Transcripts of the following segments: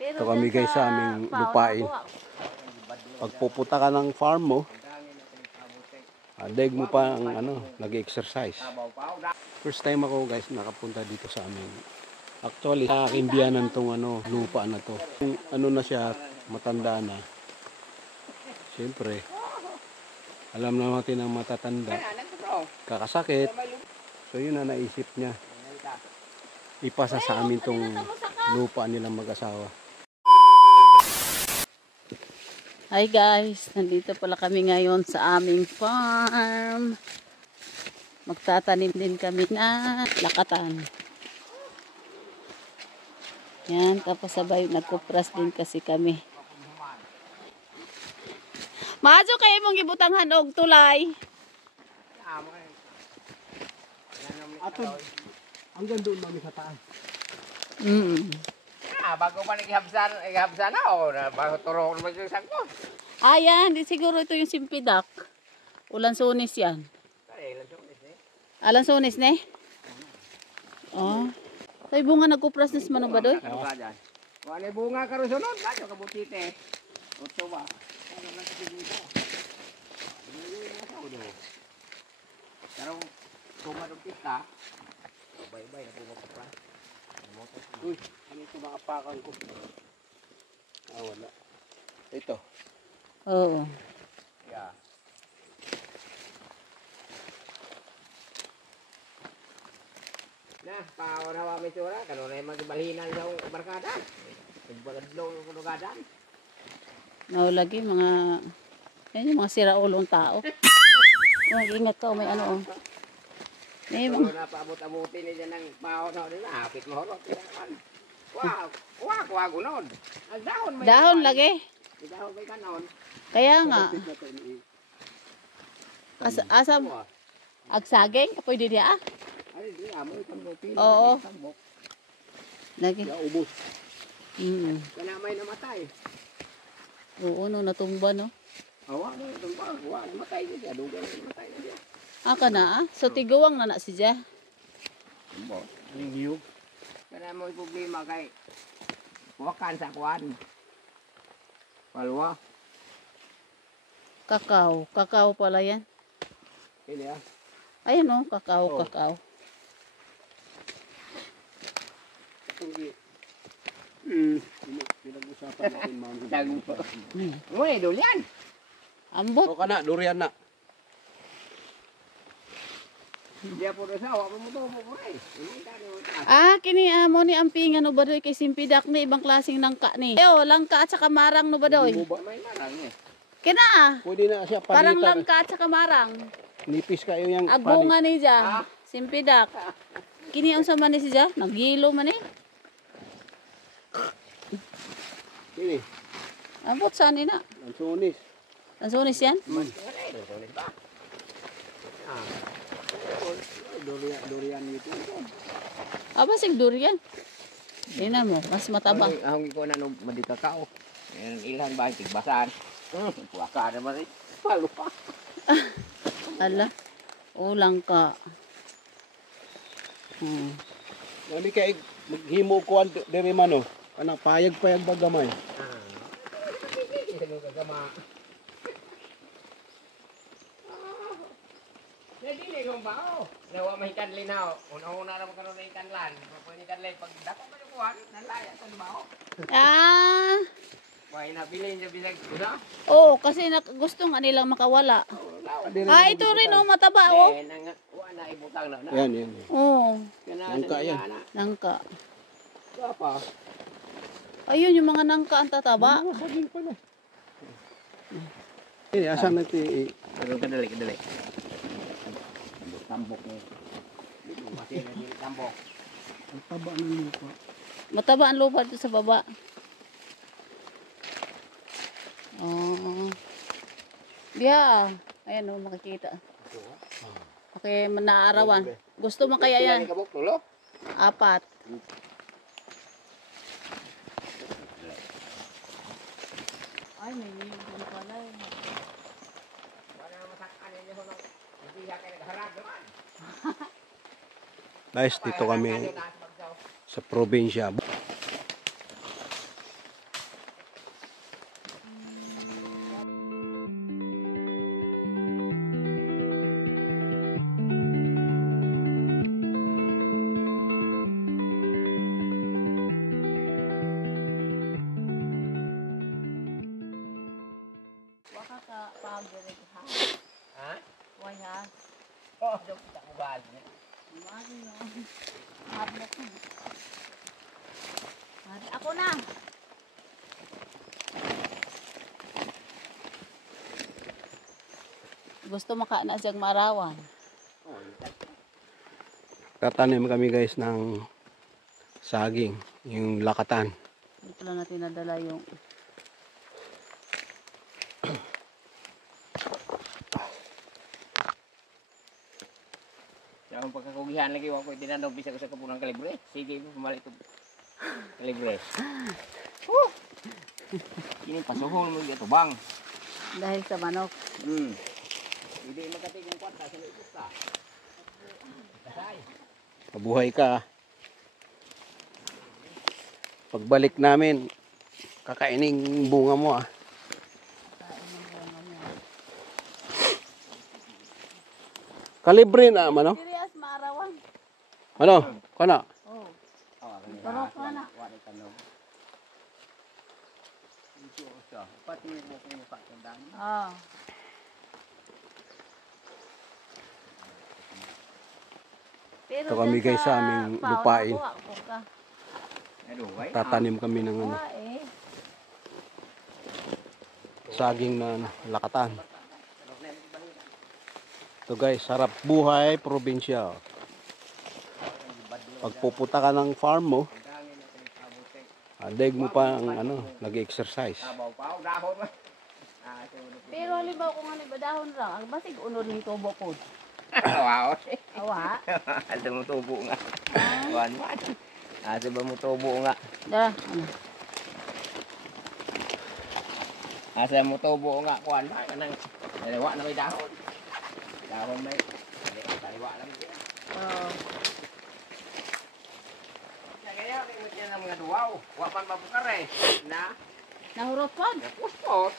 Ito kami guys sa aming lupain. Pag pupunta ka ng farm mo, daig mo pa ang nag-exercise. First time ako guys nakapunta dito sa amin. Actually, sa aking biyanan tong lupa na to. Na siya, matanda na. Siyempre, alam na natin ang matatanda. Kakasakit. So yun na naisip niya. Ipasa sa amin tong lupa nilang mag-asawa. Hi guys, nandito pala kami ngayon sa aming farm. Magtatanim din kami na lakatan. Yan, tapos sabay nagkupras din kasi kami. Maadyo kayo mong gibutanghan og tulay. Ato, hanggang doon namin sa taas. Bago pa nag-ihabsan na o bago turo ko naman yung sangko. Yan, di siguro ito yung simpidak. Ulan-sunis yan. Alan-sunis ne? Oh. Tay bunga nagkupras nes manong badoy? Wala bunga karon sunod, kadyo kabutite. Utso ba? Ano lang kasi dito. Pero tumadong kita. Bye-bye na bunga pa. Uy, ano ito makapakan ko? Wala. Ito. Oo. Yeah. Nah, paurawa may tsura, kanunay magibalinan sa barkada. Nagbagadlaw ng kulugadan. Lagi mga yan yung mga siraulong tao. Ingat ka, may ano. May Kung napaabot-abutin niya ng baho na nila, hapit mo horot. Wag unod. Ang dahon may dahon lagi. dahon may kanon. Kaya nga. Asam agsaging pwede dia ah. Ay, di amo itong bupin. Oo. Lagi. Ya ubos. Kana may namatay. Oo, no, natumba, no? Awa mo itong bago, namatay niya, dugang namatay niya. Kana so tiguwang na siya. Bo. Ang hiyog. Kana mo problema kay wakan sa kuan. Palwa. Kakao pala yan. Kini ah. Ayan no, kakao. Pinag-usapan natin mga Dago pa. Ngoy, dulyan. Ambot. O kana, durian na. Dia po sa wa mo to mo ay. Kini mo ni amping ano ba doy kay simpidak ni ibang klaseng nangka ni. Langka at saka marang no ba doy? May marang eh. Kina. Pwede na siya palitan. Parang langka at saka marang. Nipis kayo yung Agbunga ni siya. Simpidak. Kini ang sama ni siya. Naghilo man eh. Ini, Ambot saan ni na? ang sunis. Ang sunis yan? Durian itu. Basig durian. Ina mo, mas mataba. Ang ko na no madika kao. Ilang bahay tigbasan. Puwaka naman eh. Palupa. Ala. Ulang ka. Nami kay maghimo ko diri mano. Kanang payag bagamay. Jadi ni kong bao. Nawa mahikan linaw. Una-una ra magkaroon ng ikanlan. Pagpanikan lay pag dako pa yung kuwan, nalaya sa bao. Why na bilhin niya bilang una? Kasi gusto nga nilang makawala. Ito rin mataba Na ibutang na. Yan. Nangka yan. Nangka. Apa? Ayun yung mga nangka ang tataba. Baging pala. Ini asan nanti Kadali. Tambok ni. Masih na di tambok. ang taba ng lupa. Mataba ang lupa dito sa baba. Biya. Ayan makikita. Okay, naarawan. Gusto mo kaya yan? Kabok tulo. 4. Ay, may niyog din pala eh. Wala masakan niyo sa hindi ka kay nagharap naman. Guys, dito kami sa probinsya. Ako na. Gusto makaana siyang marawan. Tatanim kami guys ng saging, yung lakatan. Dito lang natin nadala yung Sa akong pagkakugihan lagi, wako itinanog bisa ko sa kapunang kalibre. Sige, pumalik ito. Kalibre. Kini pasuhol mo dito bang. dahil sa manok. Hindi magkatig yung kwarta, sa likod ka. Kasay. Mabuhay ka. Pagbalik namin, kakaining bunga mo ah. Kalibre na, mano? Serious, maarawan. Ano? Kana? Oh. Pero ka na. Wari ka no. Ito siya. Pati mo kung mukha sa dami. Ah. Pero Ito kami dyan guys sa aming fauna, lupain. kuha ko ka. Aduway. Tatanim kami ng ano, Kuha eh. saging na lakatan. Ito guys, sarap buhay, probinsya. Pag pupunta ka ng farm mo, daig mo pa ang ano, nag-exercise. Sabaw pa, dahon mo. Pero halimbawa kung ano ba dahon lang, ang basig unod ng tubo ko. Wow. Awa. Asa mo tubo nga. Wan. Asa ba mo tubo nga? Da. Ano? Asa mo tubo nga kuan ba kanang dalawa na may dahon. Dahon may dalawa lang diyan. Oh. Kaya kay mo diyan ang mga duwaw. Wa pa mabukar eh. Na Nahurot pa. puspot.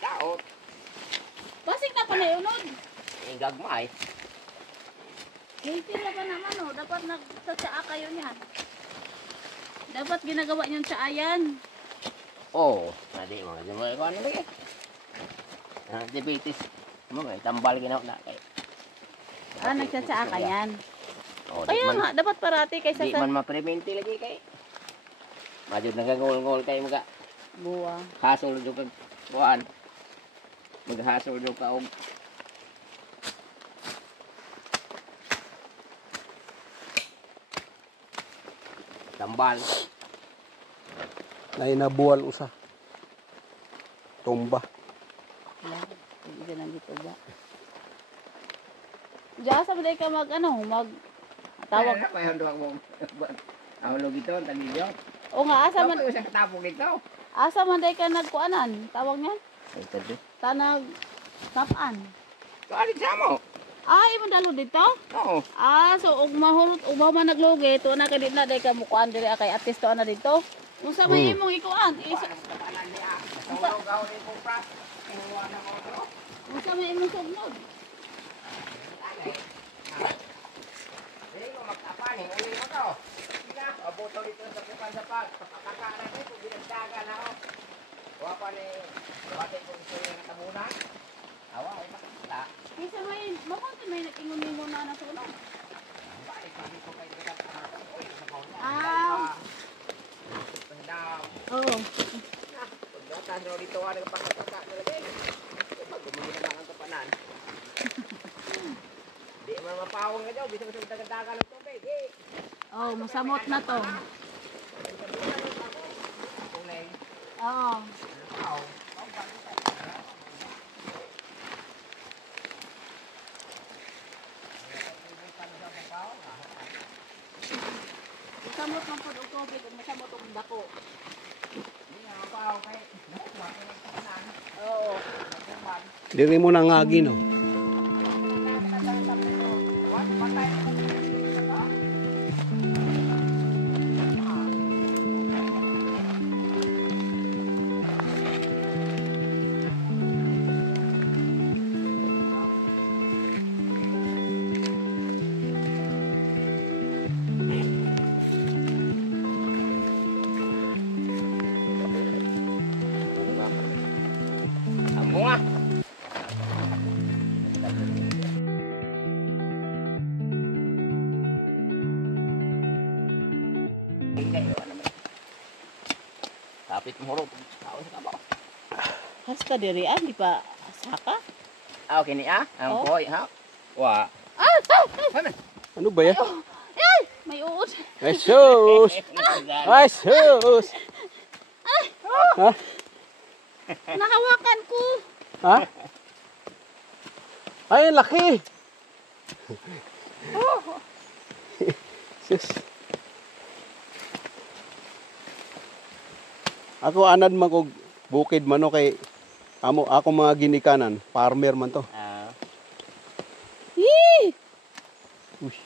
Daot. Basig na pa na unod. Gagmay. Hindi na pa naman oh. Dapat nagtatsaa kayo niyan. Dapat ginagawa niyong tsaayan. Oh, tadi mga di mo ko ano lagi. Diabetes. Mo kay tambal ginaw na kay. Ah, nagtsatsaa ka yan. Oh, Kaya nga, dapat parati kaysa di sa man ma-preventi lagi kay. Majud nagangol-ngol kay mga buwa. hasol do kag kuan. Maghasol do ka og tambal. Na inabuwal usa. Tumba. Yan. Hindi lang dito ba? Diyan sa ka mag tawag. Ano pa yung duwag mo? Ako lo gito, tagi yo. O nga, asa man, Ako yung sa katapog dito. asa man day ka nagkuanan. Tawag niyan? Ito di. Tanag, tapan. Kualit sa mo. Ah, imo dalo dito? Oo. Ah, so ug mahurot ug man naglugi to na kay di na day ka mukuan diri kay atis to ana dito. Unsa may imong ikuan? Unsa may imong sugnod? Hindi mo magtapanin, uli mo to. Sige, abuto dito sa kupan sa pag. Pakakakanan dito, binagdagan na ako. Huwag pa ni, wate kung gusto yung natabunan. Awa, ay makakita. Kisa may makunti may nag-ingon nimo na na sunog. Balik pa dito kayo sa kapatid. Uy, sa kauna. Ah. Pagdam. Oo. Pagdatan daw dito, ano yung pakakaka nila din. Pag gumuli na lang ang kapanan. Di man mapawang ka daw, bisa mo sa dagan ng tubig. Oh, masamot na to. Kulay. Oo. Wow. Masamot man pud og tubig ug masamot og dako. Oo. Diri mo nangagi no. Ang bunga. Kapit mo hurot. Tao sa kabaw. Hasta diri di pa saka. Ah, okay ni ah. Ang Oh. boy ha. Wa. Ano ba yan? Ay, may uod. Ay, sus! Ay, sus! Ha? Nahawakan ko. Ha? Ay, ang laki! Sus. Ako anad man kog bukid man no kay ako mga ginikanan, farmer man to. Ah. Yee! Uy,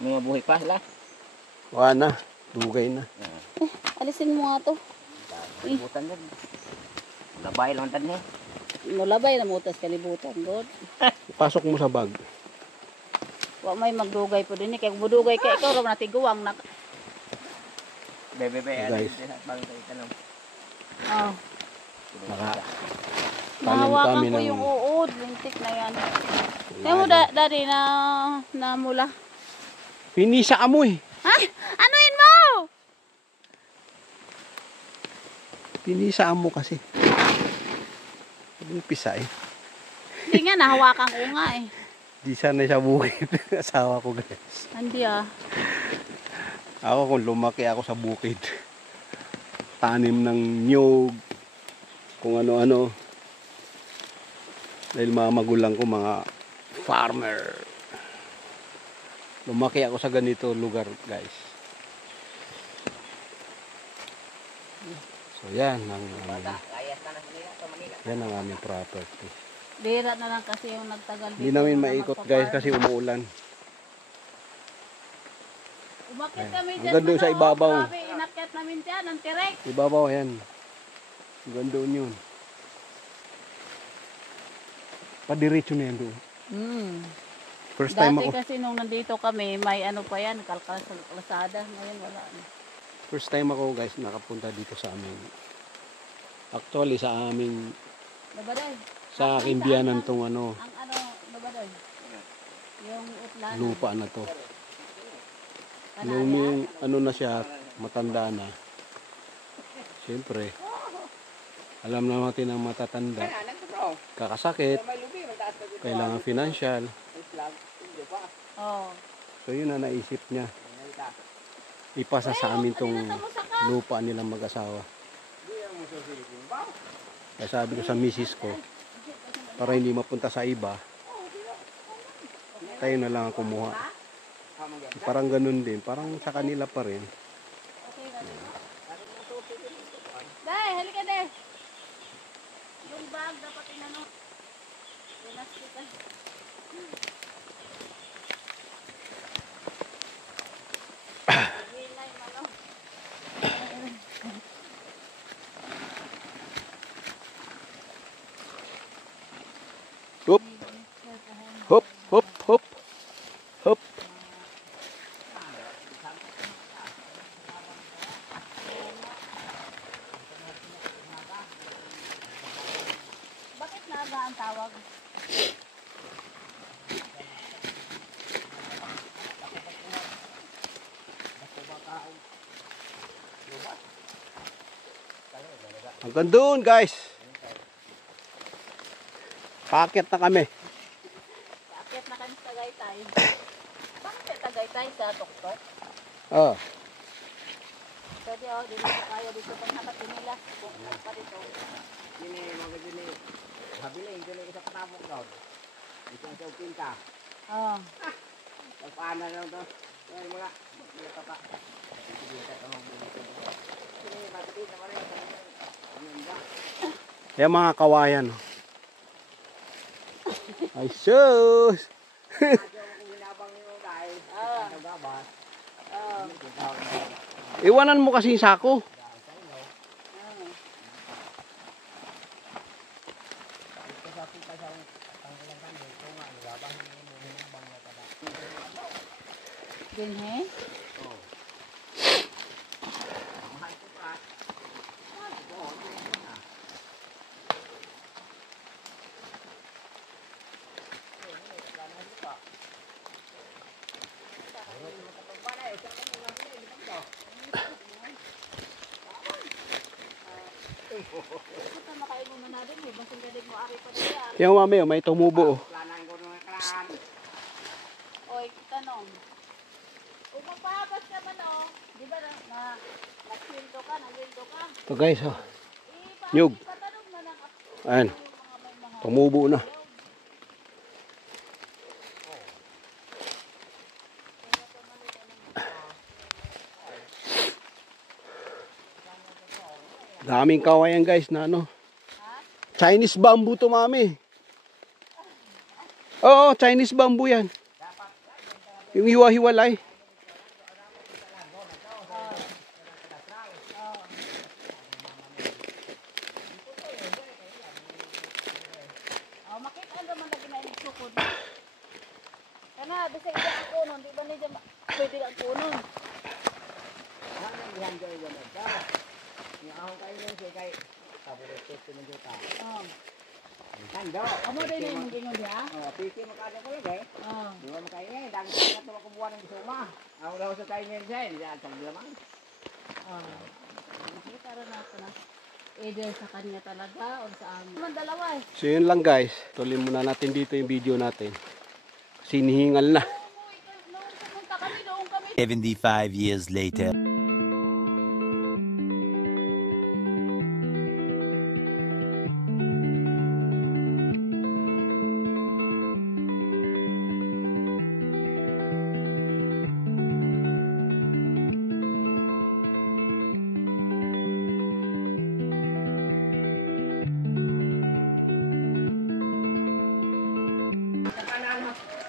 Mga buhay pa sila. wala na, dugay na. Alisin mo nga to. Kalibutan din. Labay lang tan eh. Mulabay na mutas kalibutan, God. Pasok mo sa bag. Wa may magdugay po din. Kaya kung budugay ka, ikaw ram natiguang na. Bebe, Guys. Bago tayo tanong. Oh. Naka Nahawakan kami ko ng- yung uod. Lintik na yan. Kaya mo, daddy, na mula. Pinisa mo eh. Ay! Anuin mo! Pinisa mo kasi. Pisa eh. Hindi nga, nahawakan ko nga eh. Di sana sa bukid. Asawa ko guys. Hindi ah. Ako kung lumaki ako sa bukid. Tanim ng nyog. Kung ano-ano. Dahil mga magulang ko mga farmer. Lumaki ako sa ganito lugar guys. So yan ang Layas na sila sa Manila. yan ang aming property. Bira na lang kasi yung nagtagal dito. Hindi namin na maikot magpapar- guys kasi umuulan. Umakit kami dyan. Hanggang doon sa ibabaw. Grabe, inakyat namin dyan. Ang tirek. Ibabaw yan. Hanggang doon yun. Padiretso na yan doon. First time Dati ako. kasi nung nandito kami, may ano pa yan, kalsada. Ngayon wala na. First time ako guys nakapunta dito sa amin. Actually sa aming Babaday. sa aking biyanan tong ano Ang ano, babaday. Yung utlan. lupa na to. Nung Kanarya. ano na siya matanda na. Siyempre alam na natin ang matatanda. Kakasakit, kailangan financial. Oh. So yun na naisip niya. Ipasa sa amin tong lupa nilang mag-asawa. Kaya sabi ko sa misis ko, para hindi mapunta sa iba, tayo na lang ang kumuha. Parang ganun din, parang sa kanila pa rin. Day, halika day. Yung bag dapat inano. Elastikan. Hinay malo. Hop, hop, hop, hop, hop. Bakit naga ang tawag? Hanggang doon guys. Paket na kami. Bakit na kami sa Tagaytay? Bakit Tagaytay sa Tuktok? Oh, Pwede oh, dito sa kaya dito pag nakatinila. Kung pa dito. Ini mga gini. Habiling dili isa katabok daw. Ito ang sopin ka. Oh. Paano lang to? Ay mga tata. Ini bakit naman yan mga kawayan. Ay sus. Iwanan mo kasi yung sako. Ganhe? Ito makainom na natin eh. Basing galing mo ari pa diyan. Yung mami, oh, may tumubo. Oh. Planan ko nung klan. Oy, tanong. Kung magpahabas ka man oh, di ba nag-winto ka, nag-winto ka? Ito guys, oh. Eh, Nyug. patanong na lang ako. Ayan. Tumubo na. Daming kawayan guys na ano. Chinese bamboo to mami. Oo, Chinese bamboo yan. Yung hiwa-hiwalay. Oh, makita naman na ginaisukod. Kana, bisay ida ang kunon, di ba niya pwede ang kunon? Yan joy yan ka. Ni ako kayo yung say kay paborito ko ng juta. Oh. Tando. Amo din yung gingon diha? Oh, piki mo kada ko lagi. Oh. Di ba makaya dang sa to ko buwan ng suma. Ako daw sa tayo men sen, diyan sa lamang. Oh. Nakita rin ako na. Either sa kanya talaga o sa amin. Naman dalawa eh. So yun lang guys. Tuloy muna natin dito yung video natin. Kasi hinihingal na. Noong pumunta kami, noong kami. 75 years later.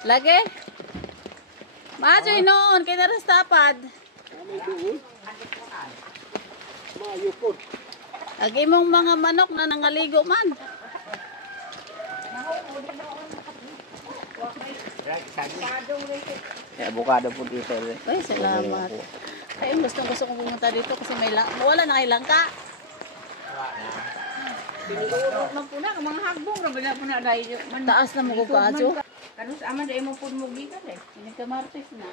Lagi? Majoy noon, kay naras tapad. Lagi mong mga manok na nangaligo man. Ya avocado po dito. Ay, salamat. Ay, gusto kong pumunta dito kasi may wala na kay langka. Magpuna ka mga hagbong ra bala puna dai Taas na mo ko kaso. kanus aman dai mo pud mo gikan eh. Ini ka Martes na.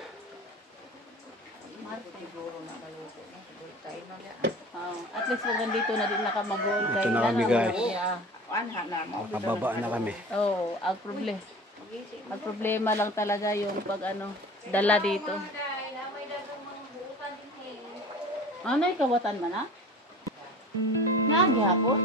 Martes. Siguro nakaluto na siguro tayo na ga. At least wag nandito na din nakamagol. Ito na kami guys. Anha na mo. Makababa na kami. Oh, ang problema lang talaga yung pag dala dito. Ano kawatan man na? Nagyapon?